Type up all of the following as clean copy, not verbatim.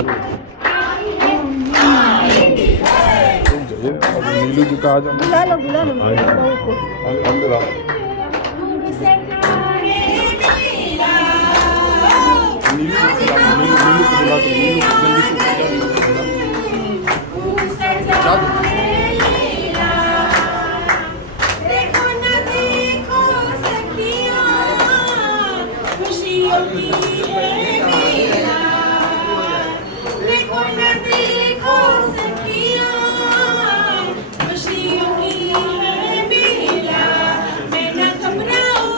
नीलू जी का आज बुला लो अंदर आओ। नीलू को बुला दो, नीलू को बुला दो, नीलू को जल्दी से बुला दो। देखो ना देखो सखिया खुशियों की है मेला। देखो ना देखो सखिया खुशियों की है मेला। मैं ना घबराऊं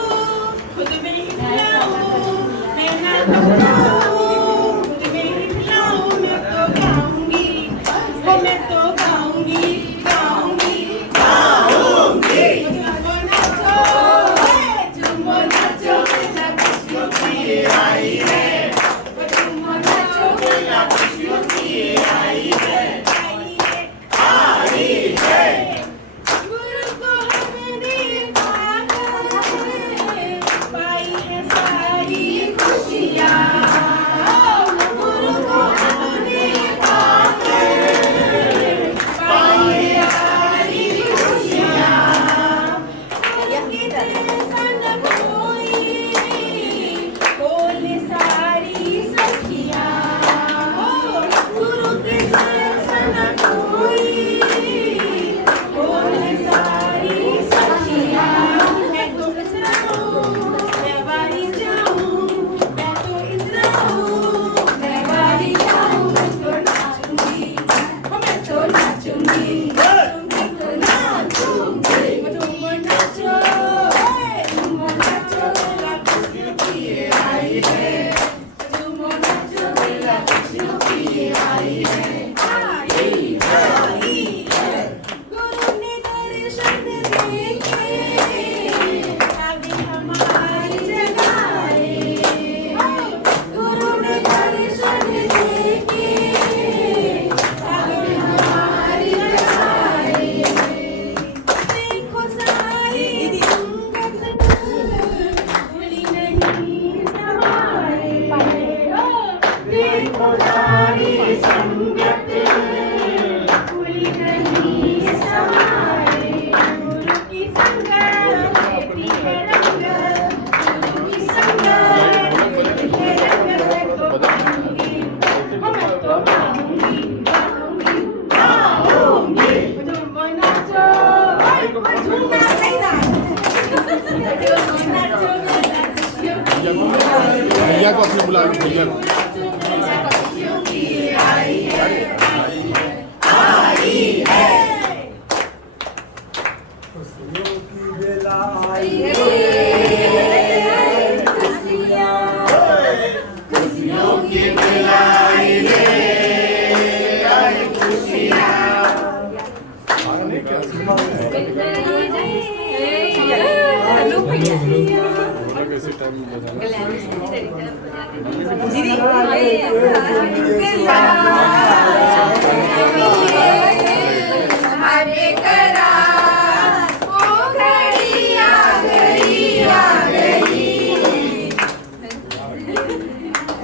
खुद में ही खिलाऊं, मैं ना घबराऊं खुद में ही खिलाऊं। मैं तो गाऊंगी, मैं तो गाऊंगी गाऊंगी गाऊंगी। झूमो नाचो, झूमो नाचो, मेला खुशियों की आई है। झूमो नाचो, मेला खुशियों की आई है, आई है। गुरु को हमने पाई है सारी खुशियाँ। गुरु को हमने पाई है सारी खुशियाँ। उनके जैसा न कोई बोले सारी सखियाँ। गुरु के जैसा न कोई बोले सारी सखियाँ। मैं तो इंद्रा हूँ, मैं वारी जाऊँ, मैं तो इंद्रा हूँ, मैं वारी जाऊँ। मैं तो नाचूंगी, मैं तो नाचूंगी, मैं तो नाचूंगी। झूमो नाचो, झूमो नाचो, मेला खुशियों की आई है। झूमो नाचो, मेला खुशियों की आई है, आई है। गुरु ने दर्शन देके अभी हमारी जगाए। गुरु ने दर्शन देके अभी हमारी जगाए। देखो सारी संगत भूली नहीं समाए। देखो सारी संगत भूली नहीं समाए। गुरु की संगत देती है रंग, गुरु की संगत देती है रंग। मैं तो गाऊंगी, मैं तो गाऊंगी गाऊंगी गाऊंगी। झूमो नाचो, झूमना चाहिए। झूमो नाचो, मेला खुशियों की आई है। भैया को अपने बुला लो, भैया को। मेला खुशियों की आई है, आई है। खुशियों की बेला आई खुशियों की बेला आई रे, आई खुशियाँ। कैसे टाइम में बताना। हमें करा वो घड़ी आ गई, आ गई।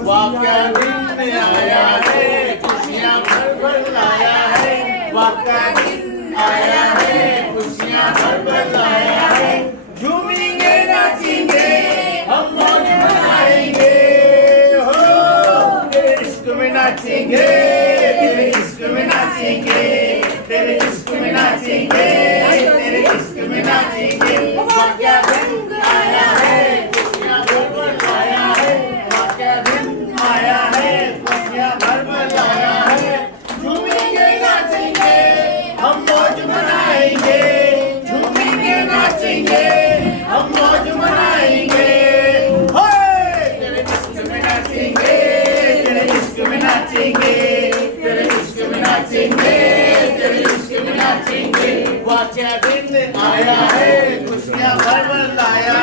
वाक़या दिन आया है, खुशियाँ भर भर लाया है। वाक़या दिन आया है, खुशियाँ भर भर लाया है। झूमेंगे नाचेंगे हम मौज मनाएंगे, हो तेरे इश्क में नाचेंगे, तेरे इश्क में नाचेंगे, तेरे इश्क में नाचेंगे, तेरे इश्क में नाचेंगे। वाक़या दिन आया है, खुशियाँ भर भर लाया है। वाक़या दिन आया है, खुशियाँ भर भर लाया है। झूमेंगे नाचेंगे हम मौज मनाएंगे, झूमेंगे नाचेंगे हम मौज मनाएंगे। होए तेरे इश्क में नाचेंगे, तेरे इश्क में नाचेंगे, तेरे इश्क में नाचेंगे, तेरे इश्क में नाचेंगे। वाक़या दिन आया है, खुशियाँ भर भर लाया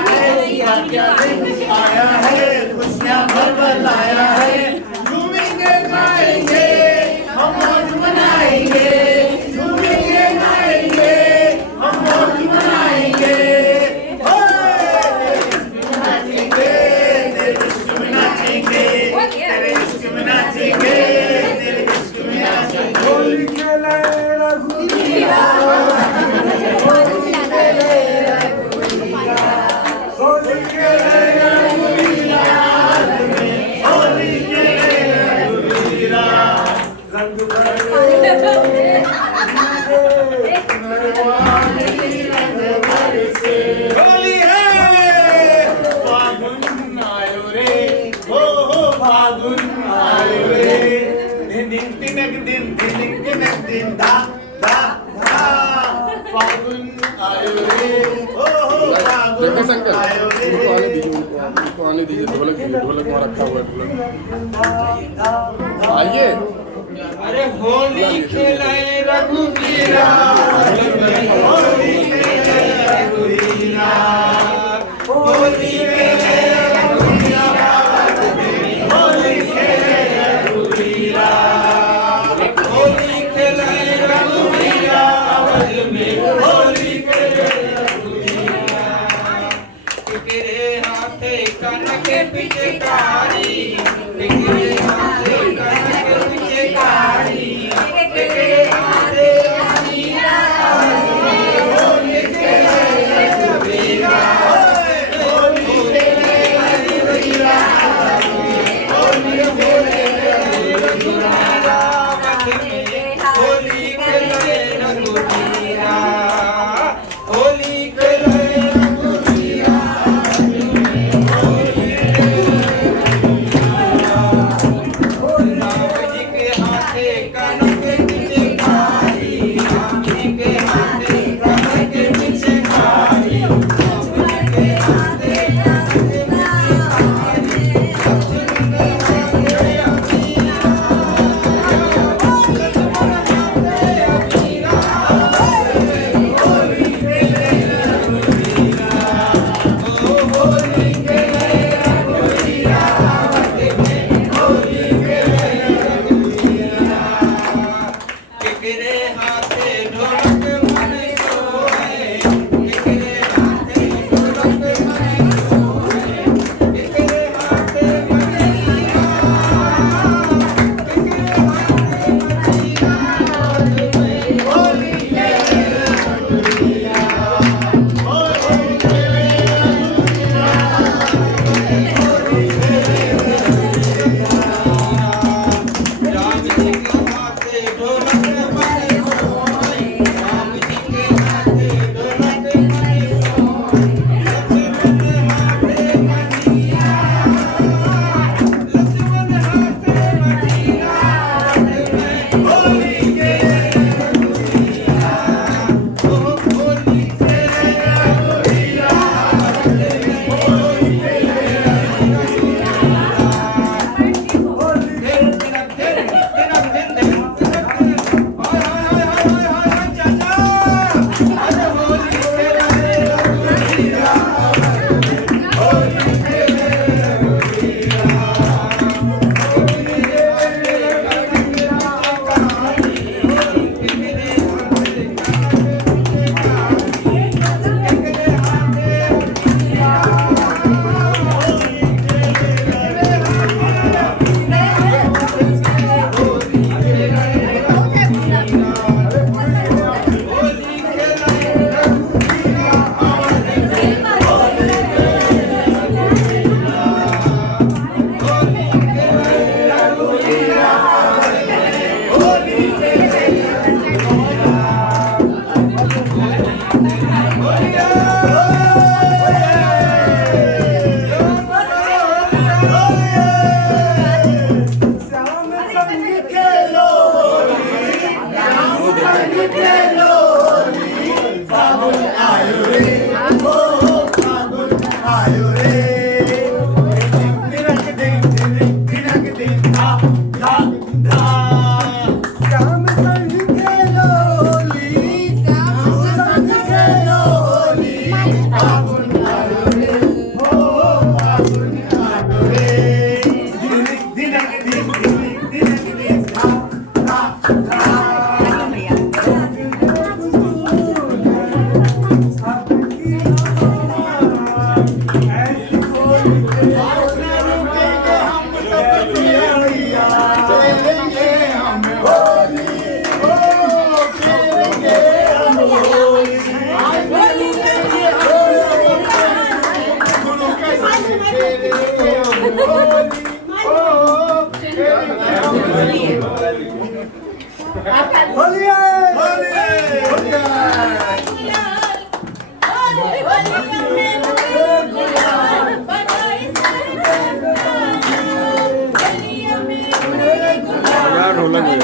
रंग भरे होली है फागुन आयो रे हो फागुन आयो रे दिन तिनक दिन धा धा धा फागुन आयो रे हो फागुन आयो रे उनको आने दीजिए ढोलक वहाँ रखा हुआ है ढोलक आइए अरे होली खेलाए रघुवीरा होली खेलाए रघुवीरा होली खेलाए रघुवीरा होली खेलाए रघुवीरा होली खेलाए रघुवीरा होली खेलाए रघुवीरा तेरे हाथे कनक पिचकारी तेरे हाथे कनक पिचकारी तेरे हाथे अमीरा होली खेलाए रघुवीरा होली खेलाए रघुवीरा होली खेलाए रघुवीरा होली खेलाए रघुवीरा होली खेलाए रघुवीरा बोलिए यार ढोलक नहीं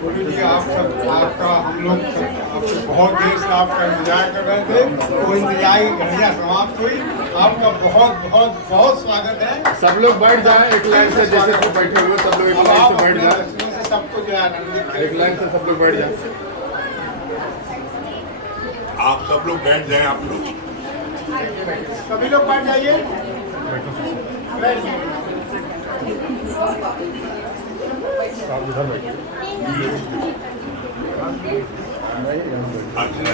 बोलो जी, आप सब आपका हम लोग सब आपसे बहुत देर से आपका इंतजार कर रहे थे। वो इंतजार की घड़ियाँ समाप्त हुई। आपका बहुत बहुत बहुत स्वागत है। सब लोग बैठ जाए एक लाइन से, जैसे सब बैठे हुए सब लोग एक अब लाइन आप से बैठ अपने जाए, दर्शनों से सबको जो है आनंदित एक करें। लाइन से सब लोग बैठ जाए। आप सब लोग बैठ जाएं। आप लोग सभी लोग बैठ जाइए। बैठ जाइए। आप इधर बैठिए। अर्चना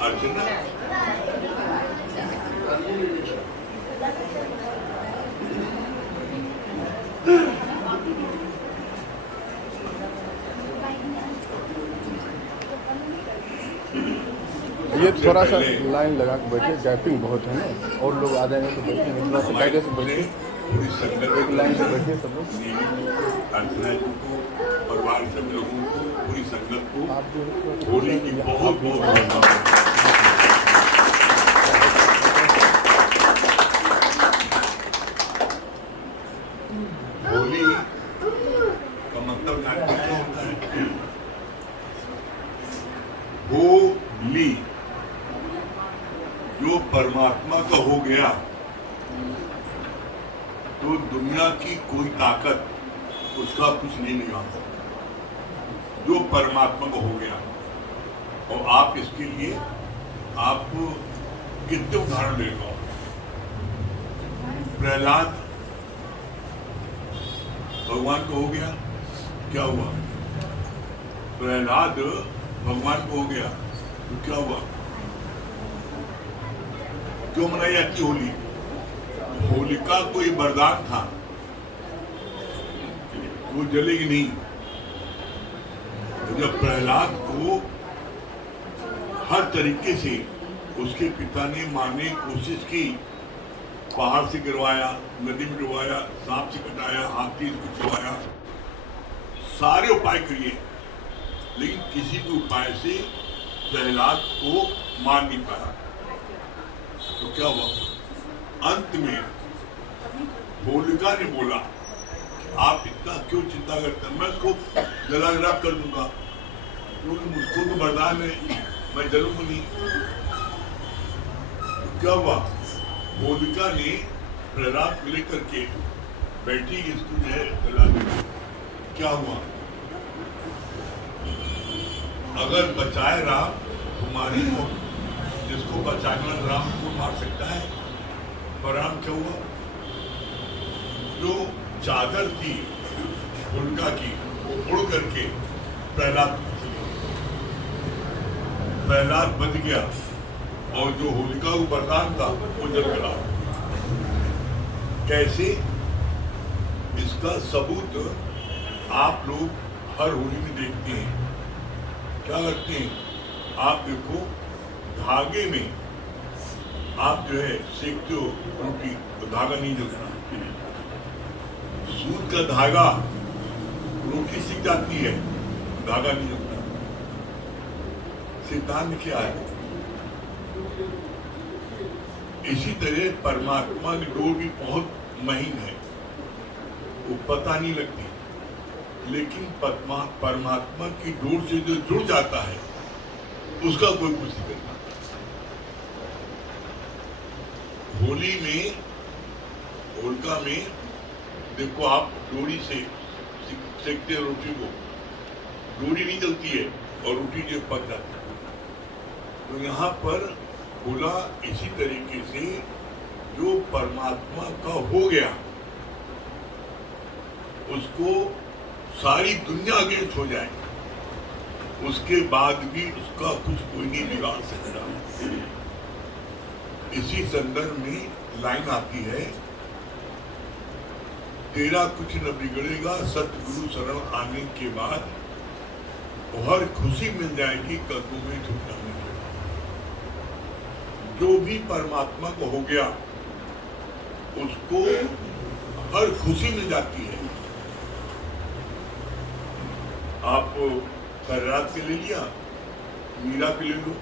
अर्चना ये थोड़ा सा लाइन लगा के बैठे, गैपिंग बहुत है ना, और लोग आ जाएंगे तो बैठेंगे, थोड़ा सा कायदे से बैठिए, पूरी संगत एक लाइन से बैठिए सब लोग। अर्चना जी को, परिवार सब लोगों को, पूरी संगत को आप जो होली की बहुत बहुत शुभकामनाएं। होली का मतलब जानते क्या होता है? होली जो परमात्मा का हो गया तो दुनिया की कोई ताकत उसका कुछ नहीं निकाल, जो परमात्मा को हो गया। और आप इसके लिए आप कितने उदाहरण ले लो। प्रहलाद भगवान को हो गया, क्या हुआ? प्रहलाद भगवान को हो गया तो क्या हुआ? क्यों मनाई जाती होली? होलिका कोई वरदान था, वो जलेगी नहीं। तो जब प्रहलाद को हर तरीके से उसके पिता ने मारने की कोशिश की, पहाड़ से गिरवाया, नदी में डुबाया, सांप से कटाया, हाथी से छुड़वाया, सारे उपाय किए, लेकिन किसी भी उपाय से प्रहलाद को मार नहीं पाया। तो क्या हुआ? अंत में होलिका ने बोला, आप इतना क्यों चिंता करते हैं, मैं उसको जला कर दूंगा, क्योंकि मुझको तो वरदान है, मैं जलूंगा नहीं। तो क्या हुआ? होलिका ने प्रहलाद को लेकर के बैठी, इसको जो है जला दिया। क्या हुआ? अगर बचाए राम तुम्हारी हो, जिसको बचाना राम को मार सकता है। परिणाम क्या हुआ? जो चादर थी होलिका की, वो उड़ करके प्रहलाद बच गया, और जो होलिका को वरदान था वो जल गया। कैसे? इसका सबूत आप लोग हर होली में देखते हैं। क्या करते हैं? आप देखो, धागे में आप जो है सेकते हो रोटी तो धागा नहीं जलता। सूत का धागा, रोटी सीख जाती है, धागा नहीं जलता। सिद्धांत क्या है? इसी तरह परमात्मा की डोर भी बहुत महीन है, वो पता नहीं लगती, लेकिन परमात्मा की डोर से जो जुड़ जाता है उसका कोई कुछ नहीं करता। होली में, होलिका में देखो, आप डोरी से सेकते हैं रोटी को, डोरी नहीं जलती है और रोटी जो पक जाती है। तो यहाँ पर बोला इसी तरीके से जो परमात्मा का हो गया उसको सारी दुनिया अगेंस्ट हो जाए, उसके बाद भी उसका कुछ कोई नहीं बिगाड़ सकता। इसी संदर्भ में लाइन आती है, तेरा कुछ न बिगड़ेगा सतगुरु शरण आने के बाद, हर खुशी मिल जाएगी कदमों में झुक जाने के बाद। जो भी परमात्मा को हो गया उसको हर खुशी मिल जाती है। आप खैरात के ले लिया, मीरा के ले लो,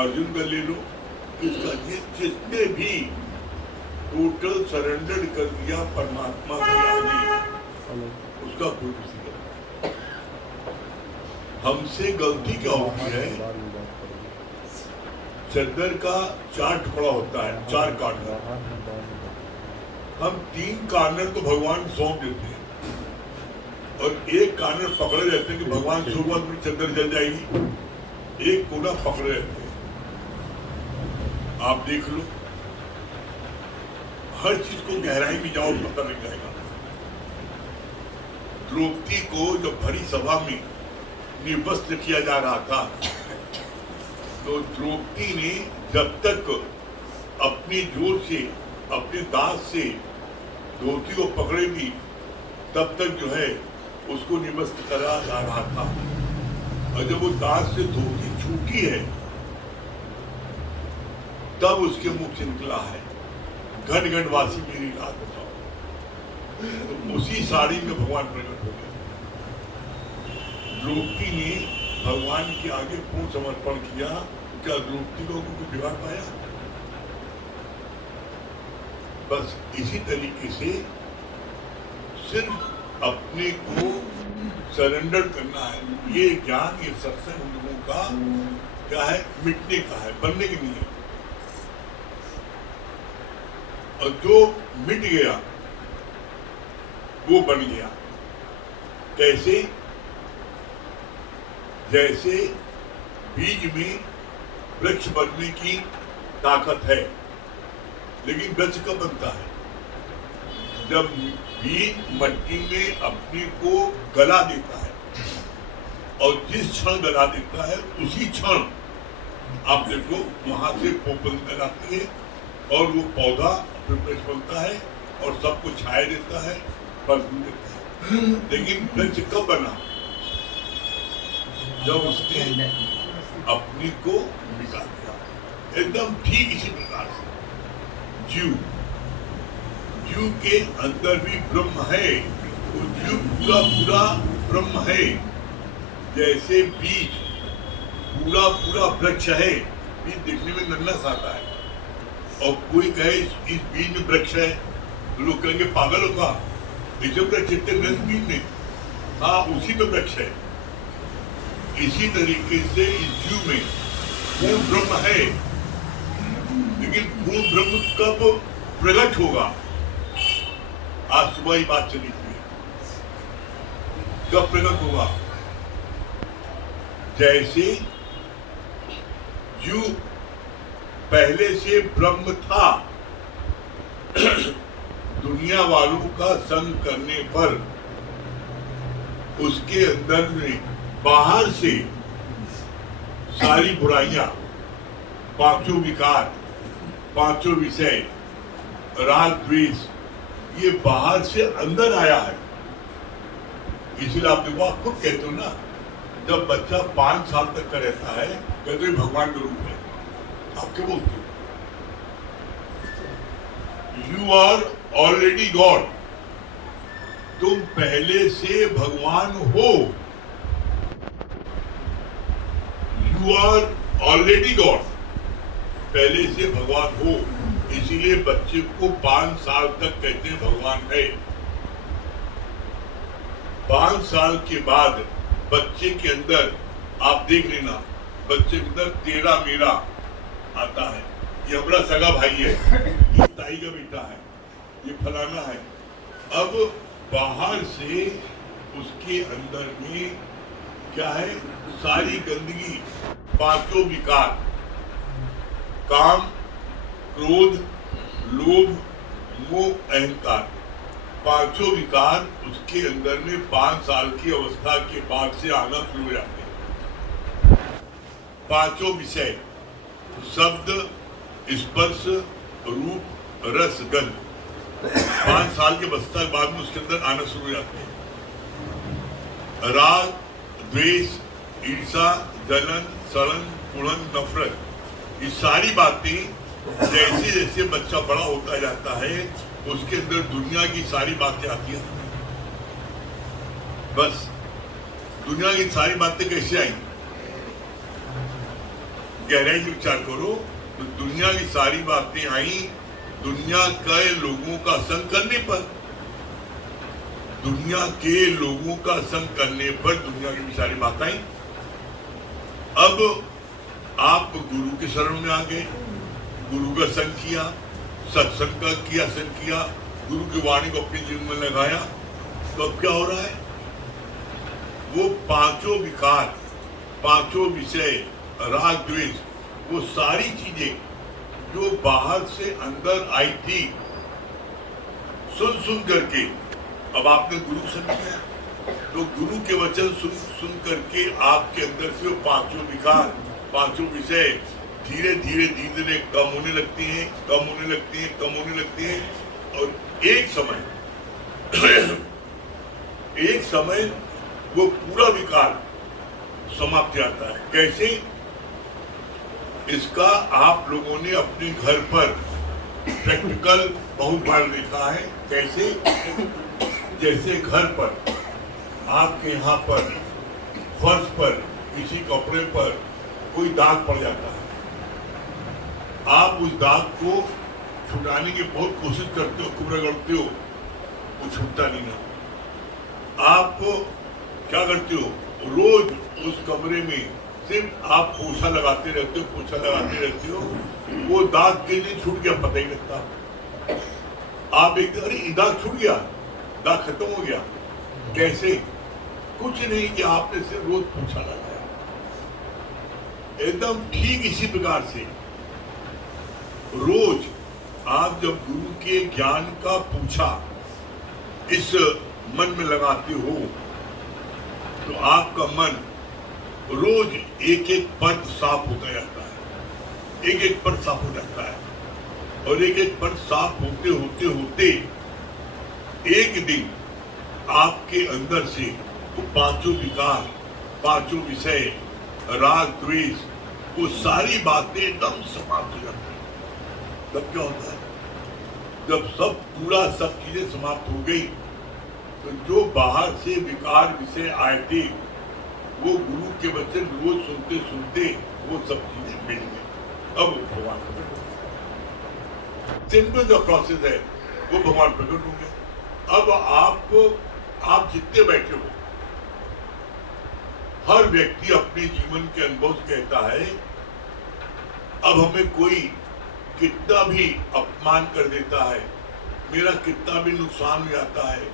अर्जुन का ले लो, इसका जिसने भी टोटल सरेंडर कर दिया परमात्मा के आगे, उसका कोई खुशी नहीं। हमसे गलती क्या होती है, चद्दर का 4 टुकड़ा होता है, 4 कॉर्नर, हम 3 कॉर्नर को भगवान सौंप देते हैं और एक कॉर्नर पकड़े रहते हैं कि भगवान शुरुआत में चद्दर जल जाएगी, एक कोना पकड़े रहते हैं। आप देख लो, हर चीज को गहराई में जाओ पता लग जाएगा। द्रौपदी को जब भरी सभा में निर्वस्त्र किया जा रहा था, तो द्रौपदी ने जब तक अपनी जोर से, अपने दांत से धोती को पकड़ेगी, तब तक जो है उसको निर्वस्त्र करा जा रहा था। और जब वो दांत से धोती छूटी है, तब उसके मुख से निकला है, घन घन वासी मेरी रात बताओ। तो उसी साड़ी में भगवान प्रकट हो गए। द्रौपदी ने भगवान के आगे पूर्ण समर्पण किया। क्या द्रौपदी को कुछ बिगाड़ पाया? बस इसी तरीके से सिर्फ अपने को सरेंडर करना है। ये ज्ञान, ये सत्संग उन लोगों का क्या है, मिटने का है, बनने की नहीं है। और जो मिट गया वो बन गया। कैसे? जैसे बीज में वृक्ष बनने की ताकत है, लेकिन वृक्ष कब बनता है? जब बीज मट्टी में अपने को गला देता है, और जिस क्षण गला देता है उसी क्षण आप देखो वहां से पोपल निकल आती है और वो पौधा वृक्ष बनता है और सबको छाया देता है, फल देता है। लेकिन वृक्ष कब बना? जब उसने अपनी को मिटा दिया। एकदम ठीक इसी प्रकार से जीव के अंदर भी ब्रह्म है, वो जीव पूरा पूरा ब्रह्म है। जैसे बीज पूरा पूरा वृक्ष है, बीज दिखने में नन्हा सा आता है, और कोई कहे इस बीज में वृक्ष है, तो लोग कहेंगे पागल होगा, इसे वृक्ष इतने नन्हे बीज में, हाँ उसी में वृक्ष है। इसी तरीके से इस जीव में पूर्ण ब्रह्म है, लेकिन पूर्ण ब्रह्म कब प्रकट होगा? आज सुबह ही बात चली थी, कब प्रकट होगा? जैसे जीव पहले से ब्रह्म था, दुनिया वालों का संग करने पर उसके अंदर में बाहर से सारी बुराइयां, 5 विकार, 5 विषय, राग द्वेष, ये बाहर से अंदर आया है। इसलिए आप देखो, आप खुद कहते हो ना, जब बच्चा 5 साल तक का रहता है, कहते हैं भगवान का रूप है। आप क्या बोलते हो? यू आर ऑलरेडी गॉड, तुम पहले से भगवान हो। यू आर ऑलरेडी गॉड, पहले से भगवान हो। इसीलिए बच्चे को 5 साल तक कहते हैं भगवान है। 5 साल के बाद बच्चे के अंदर आप देख लेना, बच्चे के अंदर तेरा मेरा आता है, ये हमारा सगा भाई है, ये ताई का बेटा है, ये फलाना है। अब बाहर से उसके अंदर में क्या है? सारी गंदगी, 5 विकार, काम, क्रोध, लोभ, मोह, अहंकार, पांचों विकार उसके अंदर में 5 साल की अवस्था के बाद से आना शुरू हो जाते हैं। पांचों विषय शब्द, स्पर्श, रूप, रस, गंध 5 साल के अवस्था के बाद में उसके अंदर आना शुरू हो जाते हैं। राग, द्वेष, ईर्षा, जलन, सड़न, कुड़न, नफरत, ये सारी बातें जैसे जैसे बच्चा बड़ा होता जाता है उसके अंदर दुनिया की सारी बातें आती हैं। बस दुनिया की सारी बातें कैसे आई, गहराई से विचार करो तो दुनिया की सारी बातें आई दुनिया के लोगों का संग करने पर। दुनिया के लोगों का संग करने पर दुनिया की सारी बातें आई। अब आप गुरु के शरण में आ गए, गुरु का संग किया, सत्संग का किया, संग किया, गुरु की वाणी को अपने जीवन में लगाया, तो अब क्या हो रहा है? वो पांचों विकार, पांचों विषय, राग, द्वेष, वो सारी चीजें जो बाहर से अंदर आई थी सुन सुन करके, अब आपने गुरु सुन लिया तो गुरु के वचन सुन सुन करके आपके अंदर से वो पांचों विकार, पांचों विषय धीरे धीरे धीरे धीरे कम होने लगती हैं, कम होने लगती हैं, कम होने लगती हैं और एक समय वो पूरा विकार समाप्त जाता है। कैसे? इसका आप लोगों ने अपने घर पर प्रैक्टिकल बहुत बार देखा है। कैसे? जैसे घर पर आपके यहाँ पर फर्श पर किसी कपड़े पर कोई दाग पड़ जाता है, आप उस दाग को छुटाने की बहुत कोशिश करते हो, खूब रगड़ते हो, वो छूटता नहीं ना। आप क्या करते हो? रोज उस कमरे में सिर्फ आप पोछा लगाते रहते हो, पोछा लगाते रहते हो, वो दाग के लिए छूट गया पता ही लगता। आप एक अरे दाग छूट गया, दाग खत्म हो गया। कैसे? कुछ नहीं कि आपने सिर्फ रोज पोछा लगाया। एकदम ठीक इसी प्रकार से रोज आप जब गुरु के ज्ञान का पूछा इस मन में लगाते हो तो आपका मन रोज एक एक पद साफ होता जाता है, एक एक पद साफ हो जाता है और एक एक पद साफ होते होते होते एक दिन आपके अंदर से वो पांचों विकार, पांचों विषय, राग, द्वेष, वो सारी बातें एकदम समाप्त हो जाती है। तब क्या होता है? जब सब पूरा सब चीजें समाप्त हो गई तो जो बाहर से विकार विषय आए थे वो गुरु के वचन रोज सुनते सुनते वो सब चीजें मिल गई। अब भगवान प्रकट हो, सिंपल जो प्रोसेस है वो भगवान प्रकट हो गए। अब आप जितने बैठे हो, हर व्यक्ति अपने जीवन के अनुभव से कहता है अब हमें कोई कितना भी अपमान कर देता है, मेरा कितना भी नुकसान हो जाता है,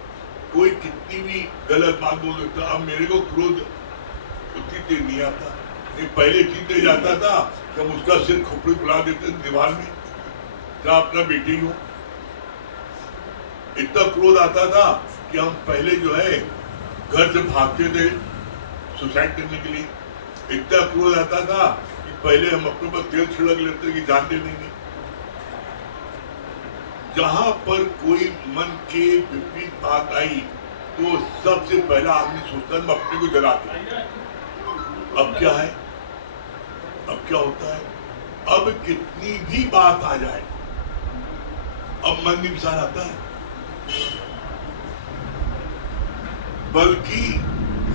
कोई कितनी भी गलत बात बोल देता, अब मेरे को क्रोध उतनी देर नहीं आता। ये पहले इतनी जाता था कि हम उसका सिर खोपड़ी बुला देते दीवार में, क्या अपना बेटी हो। इतना क्रोध आता था कि हम पहले जो है घर से भागते थे सुसाइड करने के लिए। इतना क्रोध आता था कि पहले हम अपने पर तेल छिड़क लेते कि जान दे देंगे। जहां पर कोई मन के विपरीत बात आई तो सबसे पहला आदमी सोचता है मैं अपने को जला दूं। अब क्या है? अब क्या होता है? अब कितनी भी बात आ जाए अब मन में विचार आता है, बल्कि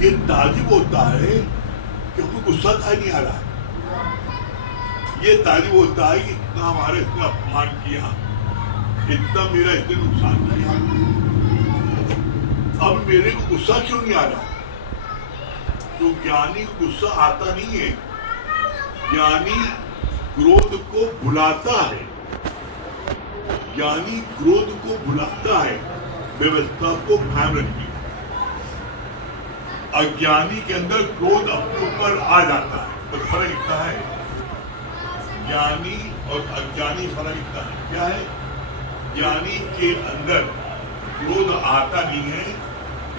ये ताजुब होता है कि हमको गुस्सा था नहीं आ रहा है। ये ताजुब होता है कि इतना हमारे इसने अपमान किया, इतना मेरा इसने नुकसान किया, अब मेरे को गुस्सा क्यों नहीं आ रहा? तो ज्ञानी को गुस्सा आता नहीं है, ज्ञानी क्रोध को भुलाता है, ज्ञानी क्रोध को भुलाता है, व्यवस्था को कायम रखती है। अज्ञानी के अंदर क्रोध अपने ऊपर आ जाता है। तो फर्क इतना है, ज्ञानी और अज्ञानी फर्क इतना है। क्या है? ज्ञानी के अंदर क्रोध आता नहीं है,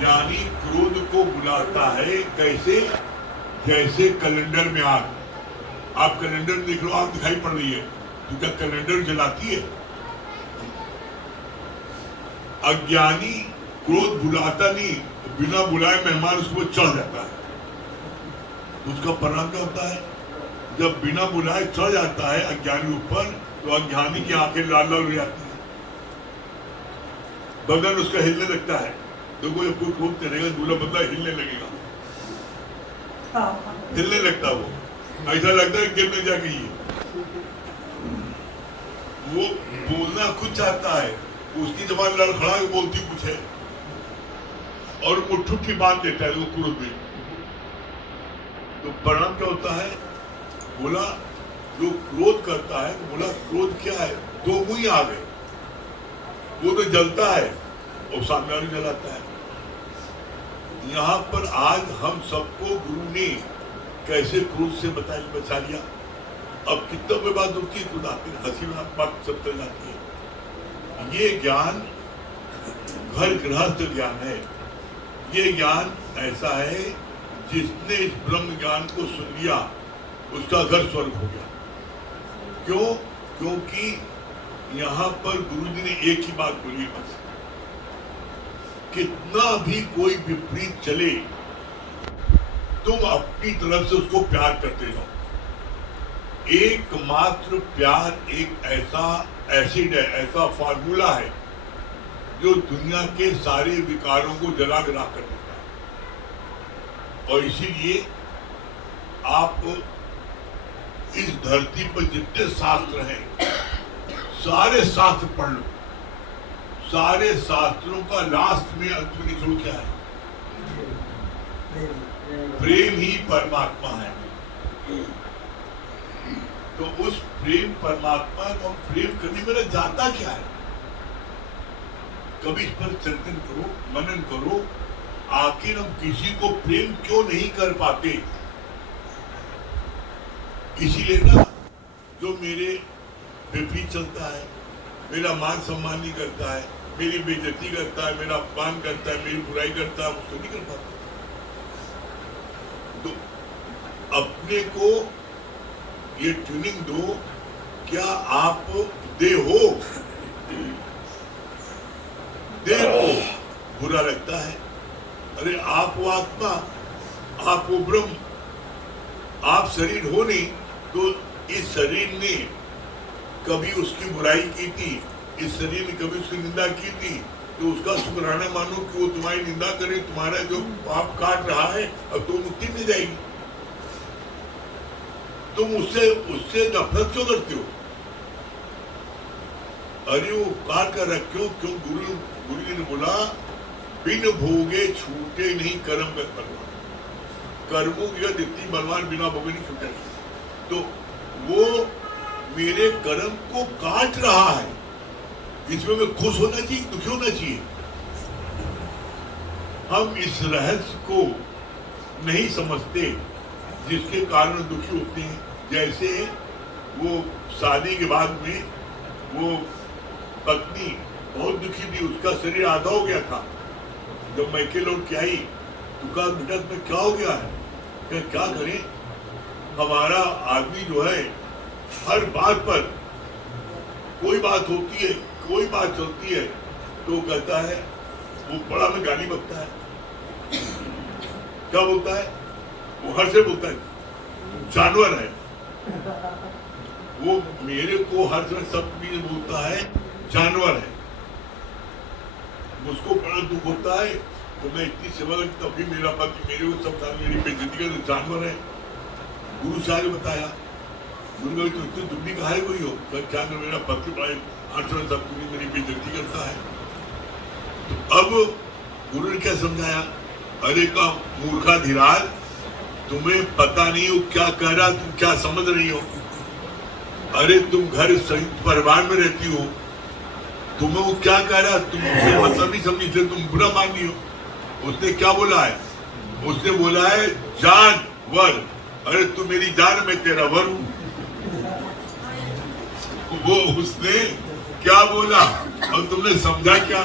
यानी क्रोध को बुलाता है। कैसे? जैसे कैलेंडर में आग। आप कैलेंडर देख लो, आग दिखाई पड़ रही है, तो क्या कैलेंडर जलाती है? अज्ञानी क्रोध बुलाता नहीं, तो बिना बुलाए मेहमान उसको चढ़ जाता है। उसका परिणाम क्या होता है? जब बिना बुलाए चढ़ जाता है अज्ञानी ऊपर, तो अज्ञानी की आंखें लाल लाल हो जाती है, बदन उसका हिलने लगता है। तो कोई कोई खूब करेगा, दूल्हा बंदा हिलने लगेगा, हिलने लगता वो, ऐसा लगता है गिर में जाके ये। वो बोलना कुछ चाहता है, उसकी जबान लड़खड़ा के बोलती कुछ है, और मुट्ठी बांध देता है वो क्रोध में। तो परिणाम क्या होता है? बोला जो क्रोध करता है, बोला क्रोध क्या है? दो मुंह आ गए, वो तो जलता है और सामने वाले जलाता है। यहाँ पर आज हम सबको गुरु ने कैसे क्रोध से बचा लिया। अब कितना में बात होती है, खुद आती है, हंसी में बात सब चल जाती है। ये ज्ञान घर गृहस्थ ज्ञान है। ये ज्ञान ऐसा है, जिसने इस ब्रह्म ज्ञान को सुन लिया उसका घर स्वर्ग हो गया। क्यों? क्योंकि यहाँ पर गुरुजी ने एक ही बात बोली, बस कितना भी कोई विपरीत चले, तुम अपनी तरफ से उसको प्यार करते रहो। एकमात्र प्यार एक ऐसा एसिड है, ऐसा फार्मूला है जो दुनिया के सारे विकारों को जला गिरा कर देता है। और इसीलिए आप इस धरती पर जितने शास्त्र हैं, सारे शास्त्र पढ़ लो। सारे शास्त्रों का लास्ट में अंत में निचोड़ क्या है? प्रेम ही परमात्मा है। तो उस प्रेम परमात्मा को हम प्रेम करने में जाता क्या है? कभी इस पर चिंतन करो, मनन करो, आखिर हम किसी को प्रेम क्यों नहीं कर पाते? इसीलिए ना, जो मेरे विपरीत चलता है, मेरा मान सम्मान नहीं करता है, मेरी बेइज्जती करता है, मेरा अपमान करता है, मेरी बुराई करता है, उसको नहीं कर पाता। तो अपने को ये ट्यूनिंग दो, क्या आप देह हो? देह को बुरा लगता है, अरे आप वो आत्मा, आप वो ब्रह्म, आप शरीर हो नहीं, तो इस शरीर ने कभी उसकी बुराई की थी, इस शरीर ने कभी उसकी निंदा की थी, तो उसका शुक्राना मानो कि वो तुम्हारी निंदा करे, तुम्हारा जो पाप काट रहा है, अब तो मुक्ति मिल जाएगी। तुम उससे नफरत क्यों करते हो? अरे वो काट कर रखो। क्यों? गुरु जी ने बोला, बिन भोगे छूटे नहीं कर्म का बलवान। कर्मों की इतनी बलवान बिना भोगे नहीं छूटेगा। तो वो मेरे कर्म को काट रहा है, इसमें मैं खुश होना चाहिए, दुखी होना चाहिए? हम इस रहस्य को नहीं समझते, जिसके कारण दुखी होते हैं। जैसे वो शादी के बाद में वो पत्नी बहुत दुखी थी, उसका शरीर आधा हो गया था। जब मैके लौट के आई तो कहा, बेटा तुम्हें क्या हो गया है? क्या करें, हमारा आदमी जो है हर बात पर, कोई बात होती है, कोई बात चलती है तो कहता है, वो बड़ा में गाली बकता है। क्या बोलता है? वो हर से बोलता है, जानवर है वो। मेरे को हर समय सब बोलता है जानवर है। मुझको बड़ा दुख होता है, तो मैं इतनी सेवा करती, तभी मेरा पति मेरे को सब मेरी बेइज्जती कर, जानवर है। गुरु साहब ने बताया, गुरु तो इतनी दुखी कहा है कोई हो? क्या मेरा पति बड़ा हर समय सब मेरी बेइज्जती करता है। तो अब गुरु ने क्या समझाया? अरे का मूर्खा धीराज, तुम्हें पता नहीं हो क्या कह रहा, तुम क्या समझ रही हो? अरे तुम घर संयुक्त परिवार में रहती हो, तुम्हें वो क्या कह रहा, तुम उसे मतलब नहीं समझी, तुम बुरा मान रही हो। उसने क्या बोला है? उसने बोला है जानवर। अरे तू मेरी जान, में तेरा वर हूं। वो उसने क्या बोला और तुमने समझा क्या?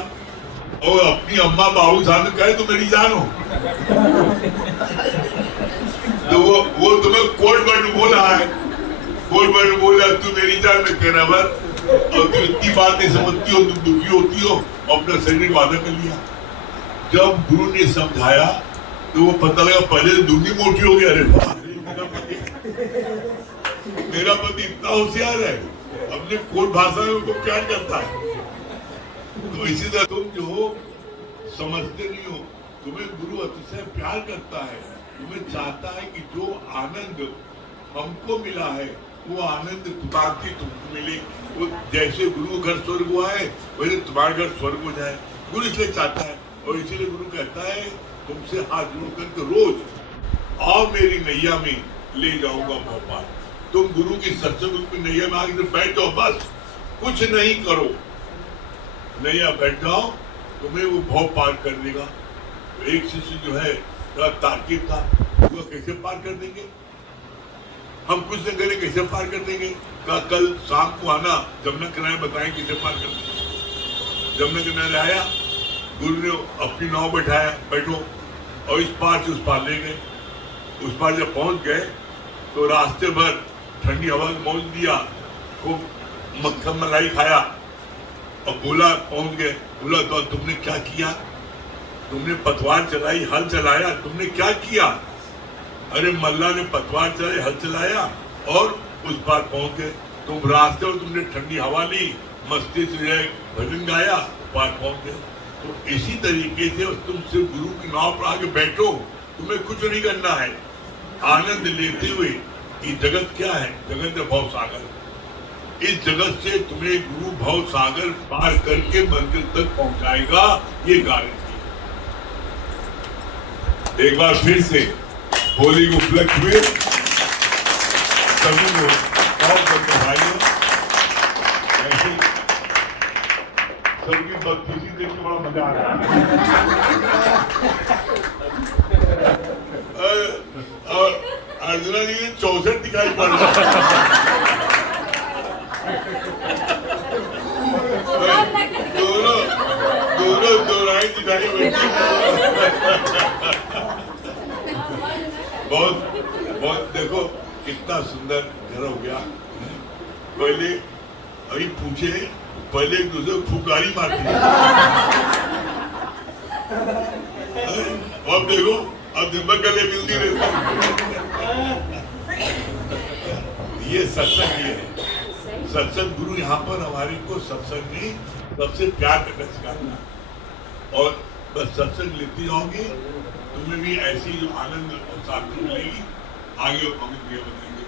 और अपनी अम्मा बाबू सामने कहे तो मेरी जान हो, तो वो तुम्हें कोड वर्ड बोला है, कोड वर्ड बोला तू मेरी जान में कहना बस, और तुम इतनी बात नहीं समझती हो, तुम दुखी होती हो, अपना शरीर वादा कर लिया। जब गुरु ने समझाया तो वो पता लगा पहले दुनिया मोटी हो गया। अरे मेरा पति इतना होशियार है, अपने कोड भाषा में उनको प्यार करता है। तो इसी तरह तुम जो हो समझते नहीं हो, तुम्हें गुरु अतिशय प्यार करता है, तुम्हें चाहता है कि जो आनंद हमको मिला है वो आनंद तुम्हारी तुमको मिले। वो जैसे गुरु घर स्वर्ग हुआ है वैसे तुम्हारा घर स्वर्ग हो जाए, गुरु इसलिए चाहता है। और इसीलिए गुरु कहता है तुमसे हाथ जोड़ करके रोज आओ मेरी नैया में ले जाऊंगा भोपाल। तुम गुरु की सत्संग की नैया में आगे बैठ जाओ, बस कुछ नहीं करो, नैया बैठ जाओ, तुम्हें वो भव पार कर देगा। एक शिष्य जो है थोड़ा तार्किक था, वो कैसे पार कर देंगे, हम कुछ न करें कैसे पार कर देंगे। कल शाम को आना, जमुना किनारे बताएं कैसे पार कर देंगे। जमुना किनारे आया, गुरु ने अपनी नाव बैठाया, बैठो, और इस पार से उस पार ले गए। उस पार जब पहुंच गए तो रास्ते भर ठंडी हवा में मौज दिया, खूब मक्खन मलाई खाया, और बोला पहुंच गए, बोला तो तुमने क्या किया, तुमने पतवार चलाई, हल चलाया, तुमने क्या किया। अरे मल्ला ने पतवार चलाई, हल चलाया और उस पार पहुंच गए। तुम रास्ते में तुमने ठंडी हवा ली, मस्ती से भजन गाया, पार पहुंच गए। तो इसी तरीके से तुम सिर्फ गुरु की नाव पर आके बैठो, तुम्हें कुछ नहीं करना है, आनंद लेते हुए। ये जगत क्या है, जगत है भव सागर। इस जगत से तुम्हें गुरु भव सागर पार करके मंदिर तक पहुंचाएगा, ये गारंटी। एक बार फिर से होली को उपलक्ष्य में सभी लोग भाइयों ऐसे सबकी बदतमीजी देख के बड़ा मजा आ रहा है। और अर्जुना जी 64 दिखाई पड़ रहा है। दोनों दोहराई दिखाई पड़ती। बहुत बहुत देखो कितना सुंदर घर हो गया। पहले अभी पूछे, पहले एक दूसरे को फुकारी मारती है, अब देखो अब दिन भर गले मिलती रहती। ये सत्संग ये है, सत्संग गुरु यहाँ पर हमारे को सत्संग में सबसे प्यार करना सिखाता है। और बस सत्संग लेती जाओगे, तुम्हें भी ऐसी जो आनंद और शांति मिलेगी। आगे और बताएंगे।